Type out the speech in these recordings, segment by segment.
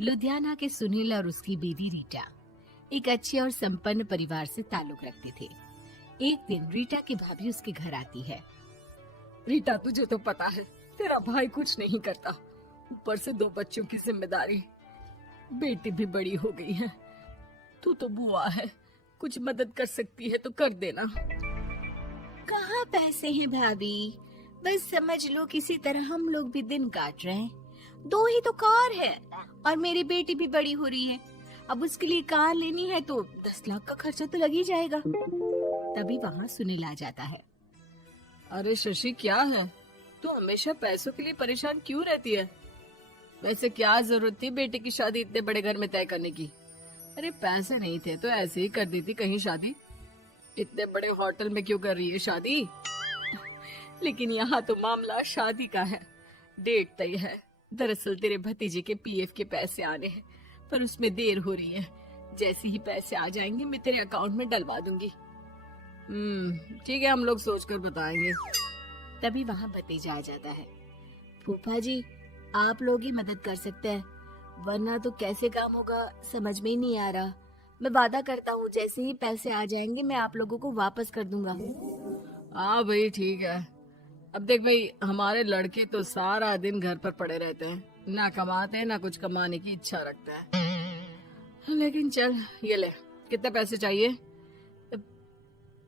लुधियाना के सुनील और उसकी बीवी रीटा एक अच्छे और संपन्न परिवार से ताल्लुक रखते थे। एक दिन रीटा की भाभी उसके घर आती है। रीटा, तुझे तो पता है तेरा भाई कुछ नहीं करता, ऊपर से 2 बच्चों की जिम्मेदारी, बेटी भी बड़ी हो गई है। तू तो बुआ है, कुछ मदद कर सकती है तो कर देना। कहाँ पैसे हैं भाभी, बस समझ लो किसी तरह हम लोग भी दिन काट रहे हैं। 2 ही तो कार है और मेरी बेटी भी बड़ी हो रही है। अब उसके लिए कार लेनी है तो 10 लाख का खर्चा तो लग ही जाएगा। तभी वहाँ सुनील आ जाता है। अरे शशि, क्या है, तू हमेशा पैसों के लिए परेशान क्यों रहती है? वैसे क्या जरूरत थी बेटी की शादी इतने बड़े घर में तय करने की? अरे पैसे नहीं थे तो ऐसे ही कर देती कहीं शादी। इतने बड़े होटल में क्यों कर रही है शादी? लेकिन यहाँ तो मामला शादी का है, डेट तय है। दरअसल तेरे भतीजे के पीएफ के पैसे आने हैं, पर उसमें देर हो रही है। जैसे ही पैसे आ जाएंगे मैं तेरे अकाउंट में डलवा दूंगी। ठीक है, हम लोग सोचकर बताएंगे। तभी वहाँ भतीजा आ जाता है। फूफा जी, आप लोग ही मदद कर सकते हैं, वरना तो कैसे काम होगा समझ में ही नहीं आ रहा। मैं वादा करता हूँ जैसे ही पैसे आ जाएंगे मैं आप लोगों को वापस कर दूंगा। हाँ भाई, ठीक है। अब देख भाई, हमारे लड़के तो सारा दिन घर पर पड़े रहते हैं, ना कमाते हैं ना कुछ कमाने की इच्छा रखते हैं। लेकिन चल, ये ले, कितने पैसे चाहिए?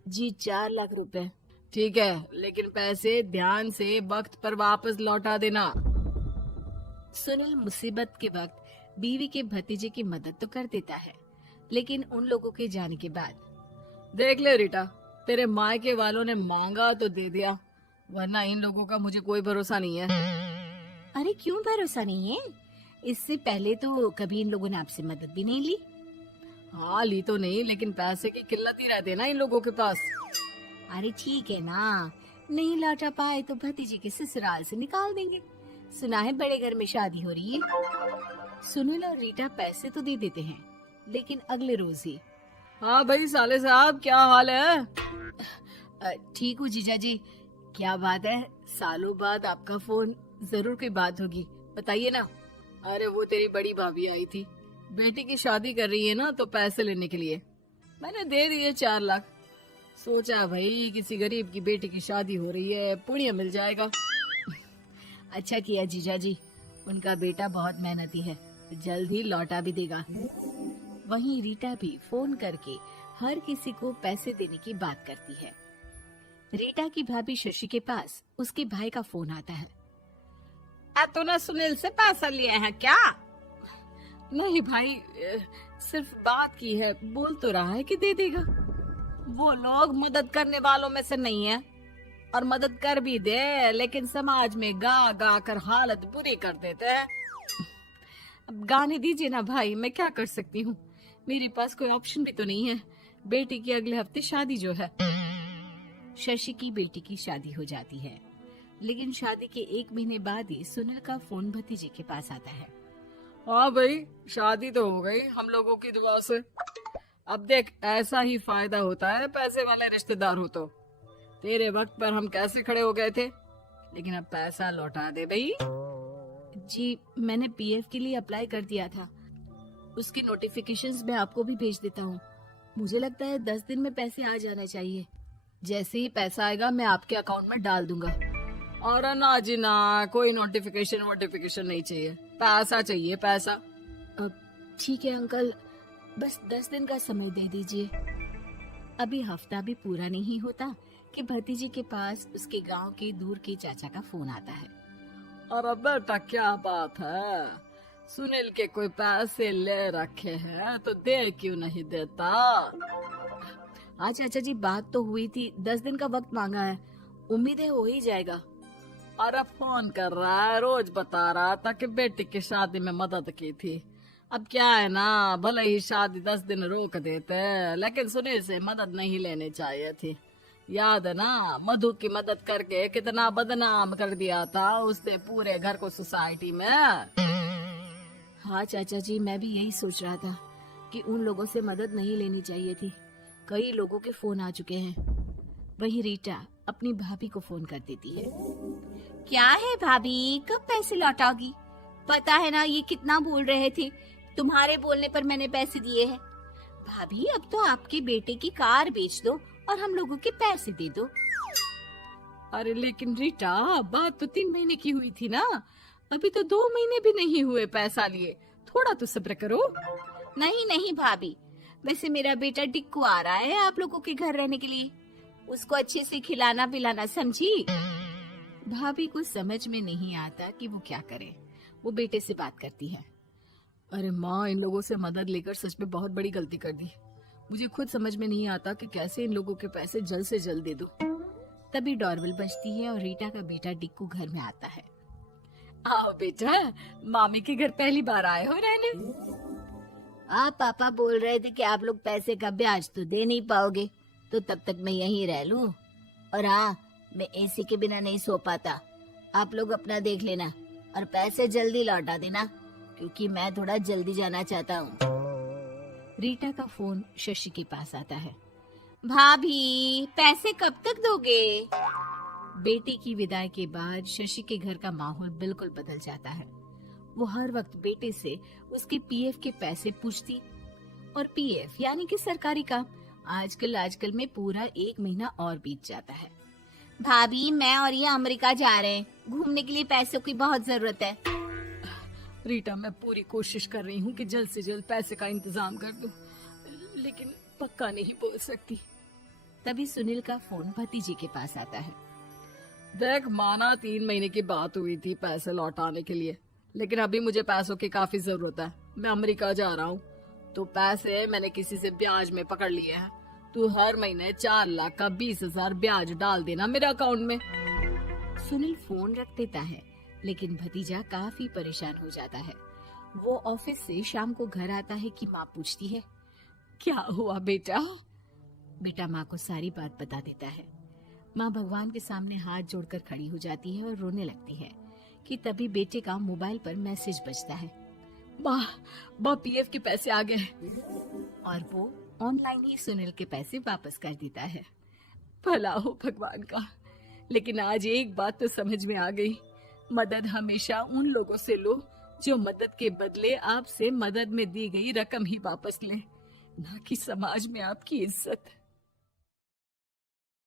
जी 4 लाख रुपए। ठीक है, लेकिन पैसे ध्यान से वक्त पर वापस लौटा देना। सुनील मुसीबत के वक्त बीवी के भतीजे की मदद तो कर देता है, लेकिन उन लोगों के जाने के बाद देख ले रीटा, तेरे मायके वालों ने मांगा तो दे दिया, वरना इन लोगों का मुझे कोई भरोसा नहीं है। अरे क्यों भरोसा नहीं है? इससे पहले तो कभी इन लोगों ने आपसे मदद भी नहीं ली। हाँ, ली तो नहीं, लेकिन पैसे की किल्लत ही रहती है ना इन लोगों के पास। अरे ठीक है ना, नहीं लौटा पाए तो भतीजे के ससुराल से निकाल देंगे। सुना है बड़े घर में शादी हो रही है। सुनील और रीटा पैसे तो दे देते हैं, लेकिन अगले रोज ही। हाँ भाई साले साहब, क्या हाल है? ठीक हूँ जीजा जी। क्या बात है, सालों बाद आपका फोन, जरूर कोई बात होगी, बताइए ना। अरे वो तेरी बड़ी भाभी आई थी, बेटी की शादी कर रही है ना, तो पैसे लेने के लिए मैंने दे दिए 4 लाख। सोचा भाई किसी गरीब की बेटी की शादी हो रही है, पुण्य मिल जाएगा। अच्छा किया जीजा जी, उनका बेटा बहुत मेहनती है, जल्द ही लौटा भी देगा। वहीं रीटा भी फोन करके हर किसी को पैसे देने की बात करती है। रीटा की भाभी शशि के पास उसके भाई का फोन आता है। तूने सुनील से पैसा लिया है क्या? नहीं भाई, सिर्फ बात की है, बोल तो रहा है कि दे देगा। वो लोग मदद करने वालों में से नहीं है, और मदद कर भी दे लेकिन समाज में गा गा कर हालत बुरी कर देते हैं। अब गाने दीजिए ना भाई, मैं क्या कर सकती हूँ, मेरे पास कोई ऑप्शन भी तो नहीं है। बेटी की अगले हफ्ते शादी जो है। शशि की बेटी की शादी हो जाती है, लेकिन शादी के 1 महीने बाद ही सुनील का फोन भतीजे के पास आता है। हाँ भाई, शादी तो हो गई हम लोगों की दुआ से। अब देख, ऐसा ही फायदा होता है पैसे वाले रिश्तेदार हो तो। तेरे वक्त पर हम कैसे खड़े हो गए थे, लेकिन अब पैसा लौटा दे भाई। जी, मैंने पीएफ के लिए अप्लाई कर दिया था, उसकी नोटिफिकेशंस मैं आपको भी भेज देता हूँ। मुझे लगता है 10 दिन में पैसे आ जाना चाहिए। जैसे ही पैसा आएगा मैं आपके अकाउंट में डाल दूंगा। और ना जी ना, कोई नोटिफिकेशन नहीं चाहिए, पैसा चाहिए, पैसा। ठीक है अंकल, बस 10 दिन का समय दे दीजिए। अभी हफ्ता भी पूरा नहीं होता कि भतीजे के पास उसके गांव के दूर के चाचा का फोन आता है। अरे बेटा, क्या बात है, सुनील के कोई पैसे ले रखे हैं तो दे क्यों नहीं देता? हाँ चाचा जी, बात तो हुई थी, 10 दिन का वक्त मांगा है, उम्मीद है हो ही जाएगा। अरे फोन कर रहा है, रोज बता रहा था कि बेटी की शादी में मदद की थी। अब क्या है ना, भले ही शादी 10 दिन रोक देते, लेकिन सुनील से मदद नहीं लेनी चाहिए थी। याद है ना, मधु की मदद करके कितना बदनाम कर दिया था उसने पूरे घर को सोसाइटी में। हाँ चाचा जी, मैं भी यही सोच रहा था कि उन लोगों से मदद नहीं लेनी चाहिए थी। कई लोगों के फोन आ चुके हैं। वहीं रीटा अपनी भाभी को फोन कर देती है। क्या है भाभी, कब पैसे लौटाओगी? पता है ना ये कितना बोल रहे थे, तुम्हारे बोलने पर मैंने पैसे दिए हैं। भाभी अब तो आपके बेटे की कार बेच दो और हम लोगों के पैसे दे दो। अरे लेकिन रीटा, बात तो 3 महीने की हुई थी ना, अभी तो 2 महीने भी नहीं हुए पैसा लिए, थोड़ा तो सब्र करो। नहीं नहीं भाभी, वैसे मेरा बेटा टिक्कू आ रहा है आप लोगों के घर रहने के लिए, उसको अच्छे से खिलाना पिलाना, समझी? भाभी को समझ में नहीं आता कि वो क्या करे। वो बेटे से बात करती है। अरे माँ, इन लोगों से मदद लेकर सच में बहुत बड़ी गलती कर दी। मुझे खुद समझ में नहीं आता कि कैसे इन लोगों के पैसे जल्द से जल्द दे दूं। तभी डोरबेल बजती है और रीटा का बेटा टिक्कू घर में आता है। आओ बेटा, मामी के घर पहली बार आए हो रहने? आप पापा बोल रहे थे कि आप लोग पैसे का ब्याज तो दे नहीं पाओगे, तो तब तक मैं यहीं रह लूं। और हाँ, मैं एसी के बिना नहीं सो पाता। आप लोग अपना देख लेना और पैसे जल्दी लौटा देना, क्योंकि मैं थोड़ा जल्दी जाना चाहता हूँ। रीटा का फोन शशि के पास आता है। भाभी, पैसे कब तक दोगे? बेटी की विदाई के बाद शशि के घर का माहौल बिल्कुल बदल जाता है। वो हर वक्त बेटे से उसके पीएफ के पैसे पूछती, और पीएफ यानी कि सरकारी काम। आजकल में पूरा 1 महीना और बीत जाता है। भाभी, मैं और ये अमेरिका जा रहे हैं, घूमने के लिए पैसों की बहुत जरूरत है। रीटा, मैं पूरी कोशिश कर रही हूँ कि जल्द से जल्द पैसे का इंतजाम कर दूं, लेकिन पक्का नहीं बोल सकती। तभी सुनील का फोन भतीजे के पास आता है। देख माना 3 महीने की बात हुई थी पैसे लौटाने के लिए, लेकिन अभी मुझे पैसों की काफी जरूरत है। मैं अमेरिका जा रहा हूँ, तो पैसे मैंने किसी से ब्याज में पकड़ लिए हैं। तू हर महीने 4 लाख का 20,000 ब्याज डाल देना मेरे अकाउंट में। सुनील फोन रख देता है, लेकिन भतीजा काफी परेशान हो जाता है। वो ऑफिस से शाम को घर आता है कि माँ पूछती है, क्या हुआ बेटा? बेटा माँ को सारी बात बता देता है। माँ भगवान के सामने हाथ जोड़कर खड़ी हो जाती है और रोने लगती है कि तभी बेटे का मोबाइल पर मैसेज बजता है। माँ, पीएफ के पैसे आ गए। और वो ऑनलाइन ही सुनील के पैसे वापस कर देता है। भला हो भगवान का। लेकिन आज एक बात तो समझ में आ गई, मदद हमेशा उन लोगों से लो जो मदद के बदले आपसे मदद में दी गई रकम ही वापस लें, ना कि समाज में आपकी इज्जत।